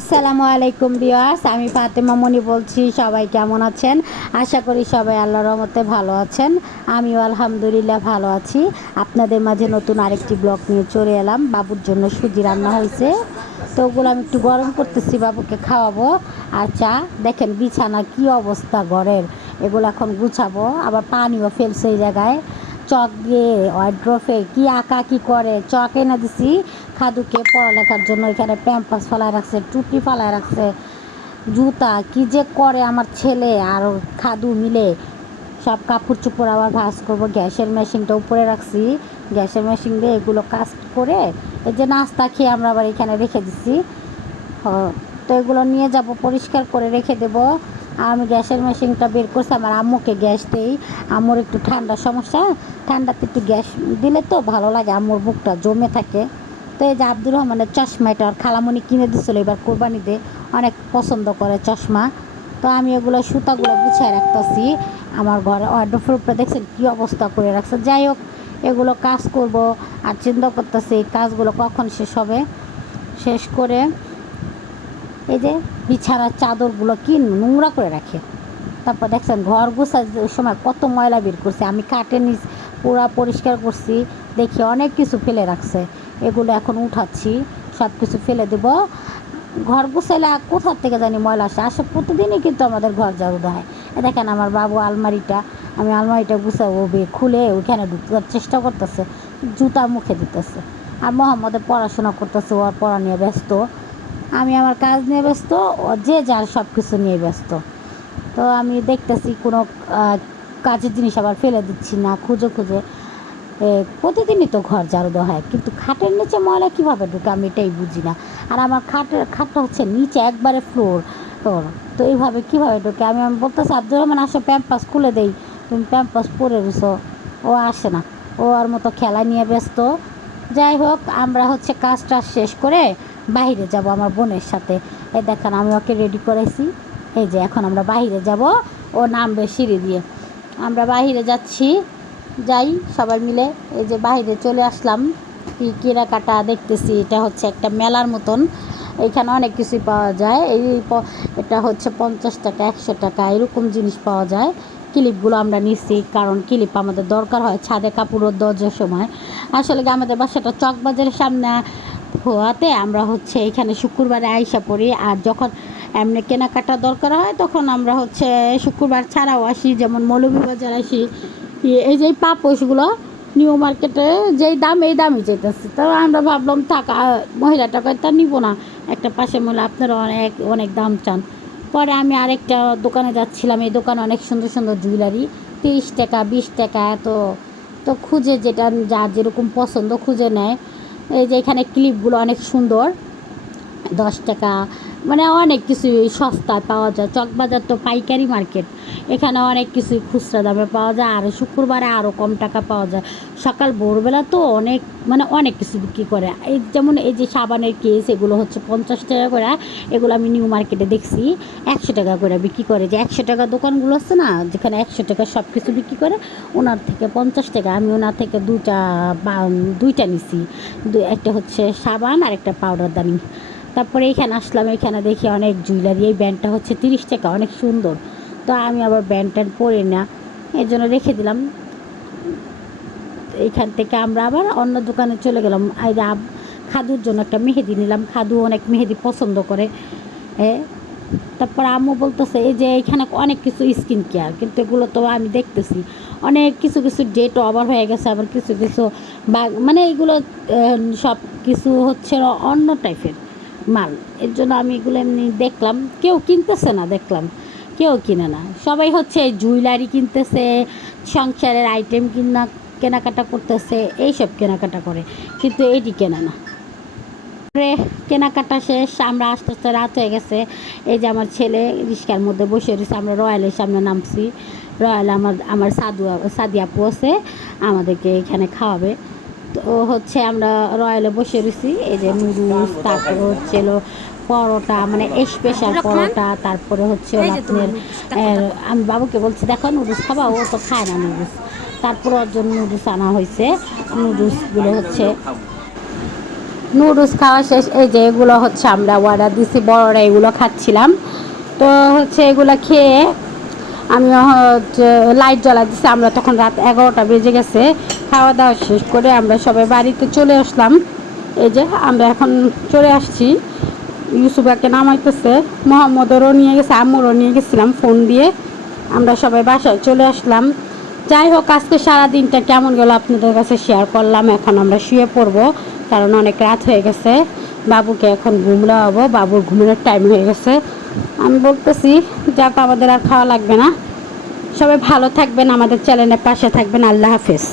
আসসালামু আলাইকুম বিয়ার্স আমি ফাতেমা মনি বলছি, সবাই কেমন আছেন? আশা করি সবাই আল্লাহর রহমতে ভালো আছেন। আমিও আলহামদুলিল্লাহ ভালো আছি। আপনাদের মাঝে নতুন আরেকটি ব্লগ নিয়ে চলে এলাম। বাবুর জন্য সুজি রান্না হয়েছে। তো ওগুলো আমি একটু গরম করতেছি, বাবুকে খাওয়াবো। আর চা, দেখেন বিছানা কি অবস্থা ঘরের। এগুলো এখন গুছাবো। আবার পানিও ফেলছে এই জায়গায়। চক দিয়ে ওয়ার্ড্রফে কি আঁকা, কি করে? চক এনে দিছি। খাদুকে পড়ালেখার জন্য এখানে প্যাম্পাস ফালায় রাখছে, টুপি ফালায় রাখছে, জুতা, কি যে করে আমার ছেলে আর খাদু মিলে। সব কাপড় চোপড় আবার ভাস করব, গ্যাসের মেশিনটা উপরে রাখছি। গ্যাসের মেশিন দিয়ে এগুলো কাজ করে এই যে নাস্তা খেয়ে আমরা আবার এখানে রেখে দিছি। তো এগুলো নিয়ে যাব, পরিষ্কার করে রেখে দেব। আর আমি গ্যাসের মেশিনটা বের করছি, আমার আম্মুকে গ্যাস দেই। আম্মুর একটু ঠান্ডা সমস্যা, ঠান্ডাতে একটু গ্যাস দিলে তো ভালো লাগে, আম্মুর বুকটা জমে থাকে। তো এই যে আব্দুর রহমানের চশমা এটা আর খালামণি কিনে দিছিল এবার কোরবানিতে, অনেক পছন্দ করে চশমা। তো আমি এগুলো সুতাগুলো গুছিয়ে রাখতেছি, আমার ঘরে ওয়ার্ড্রোফের উপরে দেখছেন কী অবস্থা করে রাখছে। যাই হোক, এগুলো কাজ করব আর চিন্তা করতেছি কাজগুলো কখন শেষ হবে। শেষ করে এই যে বিছানার চাদরগুলো কি নোংরা করে রাখে। তারপর দেখছেন ঘর গোছার সময় কত ময়লা বের করছে। আমি কাটে নিচ পুরা পরিষ্কার করছি, দেখি অনেক কিছু ফেলে রাখছে। এগুলো এখন উঠাচ্ছি সব কিছু ফেলে দেব। ঘর গুছাইলে কোথার থেকে জানি ময়লা আসে? আসে প্রতিদিনই কিন্তু আমাদের ঘর ঝাড়ু এ দেখেন আমার বাবু আলমারিটা, আমি আলমারিটা গুছাবো বে খুলে ওইখানে ঢুকতে চেষ্টা করতেছে, জুতা মুখে দিতেছে। আর মোহাম্মদের পড়াশোনা করতেছে ওর পড়া নিয়ে ব্যস্ত। আমি আমার কাজ নিয়ে ব্যস্ত, ও যে যার সব কিছু নিয়ে ব্যস্ত। তো আমি দেখতেছি কোনো কাজের জিনিস আবার ফেলে দিচ্ছি না, খুঁজে খুঁজে। প্রতিদিনই তো ঘর ঝাড়ু দেওয়া হয়, কিন্তু খাটের নিচে ময়লা কীভাবে ঢুকে আমি এটাই বুঝি না। আর আমার খাটের, খাটটা হচ্ছে নিচে একবারে ফ্লোর তোর তো এইভাবে কীভাবে ঢুকে? আমি আমি বলতেছি, আব্দুর রহমান, আসো প্যাম্পাস খুলে দেই। তুমি প্যাম্পাস পরে রয়েছো ও আসে না। ও আর মতো খেলা নিয়ে ব্যস্ত। যাই হোক, আমরা হচ্ছে কাজটা শেষ করে বাইরে যাব আমার বোনের সাথে। এ দেখেন, আমি ওকে রেডি করেছি এই যে, এখন আমরা বাইরে যাব। ও নামবে সিঁড়ি দিয়ে। আমরা বাইরে যাচ্ছি। যাই, সবাই মিলে এই যে বাইরে চলে আসলাম। কি কেনাকাটা দেখতেছি, এটা হচ্ছে একটা মেলার মতন। এখানে অনেক কিছু পাওয়া যায়। এই এটা হচ্ছে পঞ্চাশ টাকা, একশো টাকা, এরকম জিনিস পাওয়া যায়। ক্লিপগুলো আমরা নিচ্ছি কারণ ক্লিপ আমাদের দরকার হয় ছাদে কাপড় দেওয়ার সময়। আসলে আমাদের বাসাটা চকবাজারের সামনে হওয়াতে আমরা হচ্ছে এখানে শুক্রবারে আইসা পড়ি, আর যখন এমনি কেনাকাটা দরকার হয়, তখন আমরা হচ্ছে শুক্রবার ছাড়াও আসি, যেমন মৌলভীবাজার আসি। এই যে পাপোশগুলো নিউ মার্কেটে যেই দাম এই দামই চাইতেছে তো আমরা ভাবলাম আহ, মহিলা টাকায় তা নিব না। একটা পাশে মহিলা আপনারা অনেক অনেক দাম চান। পরে আমি আরেকটা দোকানে যাচ্ছিলাম এই দোকানে অনেক সুন্দর সুন্দর জুয়েলারি তিরিশ টাকা বিশ টাকা এত। তো খুঁজে যেটা যার যেরকম পছন্দ খুঁজে নেয়। এই যে এখানে ক্লিপগুলো অনেক সুন্দর দশ টাকা মানে অনেক কিছুই সস্তায় পাওয়া যায়। চকবাজার তো পাইকারি মার্কেট। এখানে অনেক কিছু খুচরা দামে পাওয়া যায় আর শুক্রবারে আরও কম টাকা পাওয়া যায়। সকাল, ভোরবেলা তো অনেক মানে অনেক কিছু বিক্রি করে। এই যেমন এই যে সাবানের কেস এগুলো হচ্ছে পঞ্চাশ টাকা করে। এগুলো আমি নিউ মার্কেটে দেখছি, একশো টাকা করে বিক্রি করে। যে একশো টাকা দোকানগুলো আছে না, যেখানে একশো টাকা সব কিছু বিক্রি করে, ওনার থেকে পঞ্চাশ টাকা। আমি ওনার থেকে দুইটা বা- দুইটা নিছি। একটা হচ্ছে সাবান আর একটা পাউডার দানি তারপরে এইখানে আসলাম, এখানে দেখি অনেক জুয়েলারি এই ব্যান্ডটা হচ্ছে তিরিশ টাকা, অনেক সুন্দর। তো আমি আবার ব্যান্ড ট্যান্ড পরি না এর জন্য রেখে দিলাম। এইখান থেকে আমরা আবার অন্য দোকানে চলে গেলাম। খাদুর জন্য একটা মেহেদি নিলাম। খাদু অনেক মেহেদি পছন্দ করে। তারপর আম্মু বলতেছে, এই যে এখানে অনেক কিছু স্কিন কেয়ার কিন্তু এগুলো তো আমি দেখতেছি। অনেক কিছু কিছু ডেট ওভার হয়ে গেছে, আবার কিছু কিছু বা মানে এগুলো সব কিছু হচ্ছে অন্য টাইপের মাল। এর জন্য আমি এগুলো এমনি দেখলাম। কেউ কিনতেছে না, দেখলাম। কেউ কিনে না। সবাই হচ্ছে জুয়েলারি কিনতেছে, সংসারের আইটেম কিনা কেনাকাটা করতেছে, এইসব কেনাকাটা করে। কিন্তু এটি কেনে না। কেনাকাটা শেষ, আমরা আস্তে আস্তে রাত হয়ে গেছে। এই যে আমার ছেলে রিক্সার মধ্যে বসে রয়েছে, আমরা রয়্যালের সামনে নামছি। রয়্যাল আমার আমার সাদু সাদি আপু আছে, আমাদেরকে এখানে খাওয়াবে। তো হচ্ছে আমরা রয়্যালে বসে রয়েছি। এই যে নুডলস তারপরে হচ্ছে পরোটা মানে স্পেশাল পরোটা তারপরে হচ্ছে আপনার আমি বাবুকে বলছি দেখো নুডলস খাবা? ও তো খায় না নুডলস। তারপর ওর জন্য নুডলস আনা হয়েছে। নুডলসগুলো হচ্ছে নুডলস খাওয়া শেষ। এই যে এগুলো হচ্ছে আমরা অর্ডার দিছি বড়রা এগুলো খাচ্ছিলাম। তো হচ্ছে এগুলো খেয়ে আমি হচ্ছে লাইট জ্বলা দিছি আমরা তখন রাত এগারোটা বেজে গেছে। খাওয়া দাওয়া শেষ করে আমরা সবাই বাড়িতে চলে আসলাম। এই যে আমরা এখন চলে আসছি। ইউসুফাকে নামাইতেছে মোহাম্মদেরও নিয়ে গেছে, আম্মুরও নিয়ে গেছিলাম ফোন দিয়ে। আমরা সবাই বাসায় চলে আসলাম। যাই হোক, আজকে সারা দিনটা কেমন গেল আপনাদের কাছে শেয়ার করলাম। এখন আমরা শুয়ে পড়ব, কারণ অনেক রাত হয়ে গেছে। বাবুকে এখন ঘুম লাগাবো বাবুর ঘুমানোর টাইম হয়ে গেছে। আমি বলতেছি যাক আমাদের আর খাওয়া লাগবে না। সবাই ভালো থাকবেন, আমাদের চ্যানেলের পাশে থাকবেন, আল্লাহ হাফেজ।